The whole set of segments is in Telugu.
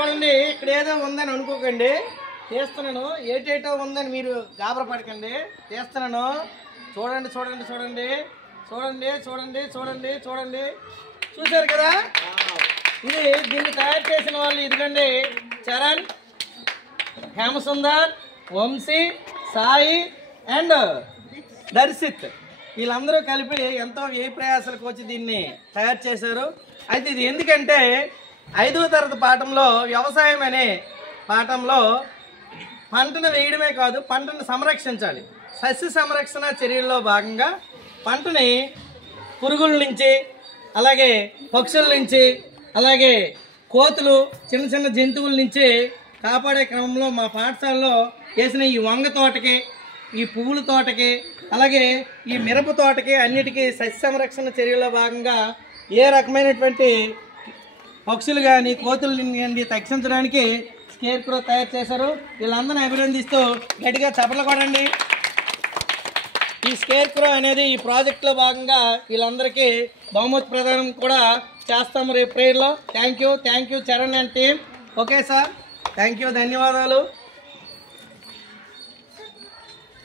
చూడండి, ఇక్కడ ఏదో ఉందని అనుకోకండి, చేస్తున్నాను. ఏటేటో ఉందని మీరు గాబర పడకండి, చేస్తున్నాను. చూడండి చూడండి చూడండి చూడండి చూడండి చూడండి చూడండి, చూశారు కదా? ఇది దీన్ని తయారు చేసిన వాళ్ళు ఇదిగండి, చరణ్, హేమసుందర్, వంశీ, సాయి అండ్ దర్శిత్. వీళ్ళందరూ కలిపి ఎంతో వ్యయ ప్రయాసాలకు వచ్చి దీన్ని తయారు చేశారు. అయితే ఇది ఎందుకంటే 5వ తరగతి పాఠంలో వ్యవసాయం అనే పాఠంలో పంటను వేయడమే కాదు, పంటను సంరక్షించాలి. సస్య సంరక్షణ చర్యల్లో భాగంగా పంటని పురుగుల నుంచి, అలాగే పక్షుల నుంచి, అలాగే కోతులు, చిన్న చిన్న జంతువుల నుంచి కాపాడే క్రమంలో మా పాఠశాలలో వేసిన ఈ వంగ తోటకి, ఈ పువ్వుల తోటకి, అలాగే ఈ మిరప తోటకి అన్నిటికీ సస్య సంరక్షణ చర్యల్లో భాగంగా ఏ రకమైనటువంటి పక్షులు కానీ కోతులు కానీ తగ్గించడానికి స్కేర్ క్రో తయారు చేశారు. వీళ్ళందరినీ అభినందిస్తూ గట్టిగా చప్పట్లు కొట్టండి. ఈ స్కేర్ క్రో అనేది ఈ ప్రాజెక్ట్లో భాగంగా వీళ్ళందరికీ బహుమతి ప్రదానం కూడా చేస్తాము రేపు ప్రేయర్లో. Thank you Charan and team. Okay sir, thank you, ధన్యవాదాలు.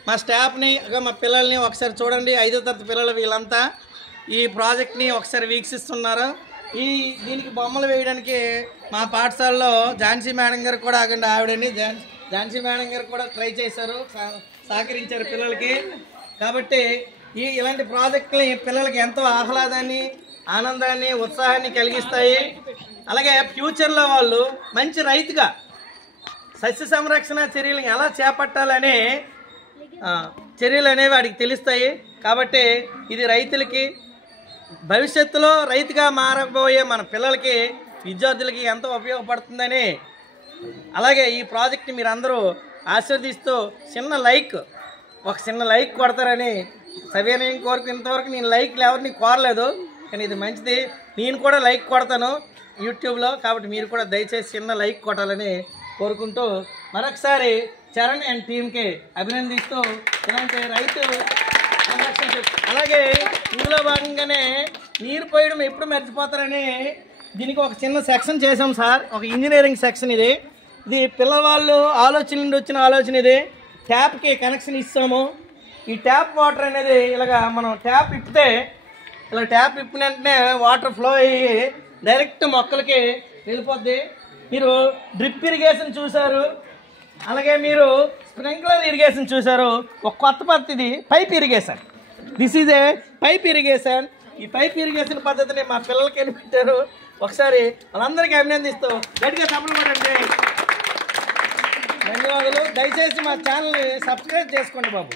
మా స్టాఫ్ని, మా పిల్లల్ని ఒకసారి చూడండి. 5వ తరగతి పిల్లలు వీళ్ళంతా ఈ ప్రాజెక్ట్ని ఒకసారి వీక్షిస్తున్నారు. దీనికి బొమ్మలు వేయడానికి మా పాఠశాలలో ఝాన్సీ మేడం గారు కూడా ఆవిడని ఝాన్సీ మేడం గారు కూడా ట్రై చేశారు, సహకరించారు పిల్లలకి. కాబట్టి ఇలాంటి ప్రాజెక్టులు పిల్లలకి ఎంతో ఆహ్లాదాన్ని, ఆనందాన్ని, ఉత్సాహాన్ని కలిగిస్తాయి. అలాగే ఫ్యూచర్లో వాళ్ళు మంచి రైతుగా సస్య సంరక్షణ చర్యలు ఎలా చేపట్టాలనే చర్యలు అనేవి వాడికి తెలుస్తాయి. కాబట్టి ఇది రైతులకి, భవిష్యత్తులో రైతుగా మారబోయే మన పిల్లలకి, విద్యార్థులకి ఎంతో ఉపయోగపడుతుందని, అలాగే ఈ ప్రాజెక్ట్ని మీరు అందరూ ఆశీర్వదిస్తూ ఒక చిన్న లైక్ కొడతారని సవినయం కోరిక. ఇంతవరకు నేను లైక్లు ఎవరిని కోరలేదు, కానీ ఇది మంచిది. నేను కూడా లైక్ కొడతాను యూట్యూబ్లో, కాబట్టి మీరు కూడా దయచేసి చిన్న లైక్ కొట్టాలని కోరుకుంటూ మరొకసారి చరణ్ అండ్ టీమ్కి అభినందిస్తూ ఇలాంటి రైతు సంరక్షణ. అలాగే ఇందులో భాగంగానే నీరు పోయడం ఎప్పుడు మర్చిపోతారని దీనికి ఒక చిన్న సెక్షన్ చేసాం సార్, ఒక ఇంజనీరింగ్ సెక్షన్. ఇది పిల్లవాళ్ళు ఆలోచన నుండి వచ్చిన ఆలోచన. ఇది ట్యాప్కి కనెక్షన్ ఇస్తాము. ఈ ట్యాప్ వాటర్ అనేది ఇలాగా మనం ట్యాప్ ఇప్పితే, ఇలా ట్యాప్ ఇప్పిన వెంటనే వాటర్ ఫ్లో అయ్యి డైరెక్ట్ మొక్కలకి వెళ్ళిపోద్ది. మీరు డ్రిప్ ఇరిగేషన్ చూశారు, అలాగే మీరు స్ప్రింక్లర్ ఇరిగేషన్ చూశారు. ఒక కొత్త పద్ధతి pipe irrigation. This is a pipe irrigation. ఈ పైప్ ఇరిగేషన్ పద్ధతిని మా పిల్లలకి వెళ్ళి పెట్టారు. ఒకసారి వాళ్ళందరికీ అభినందిస్తూ గట్టిగా చప్పట్లు కొట్టండి. ధన్యవాదాలు. దయచేసి మా ఛానల్ని సబ్స్క్రైబ్ చేసుకోండి బాబు.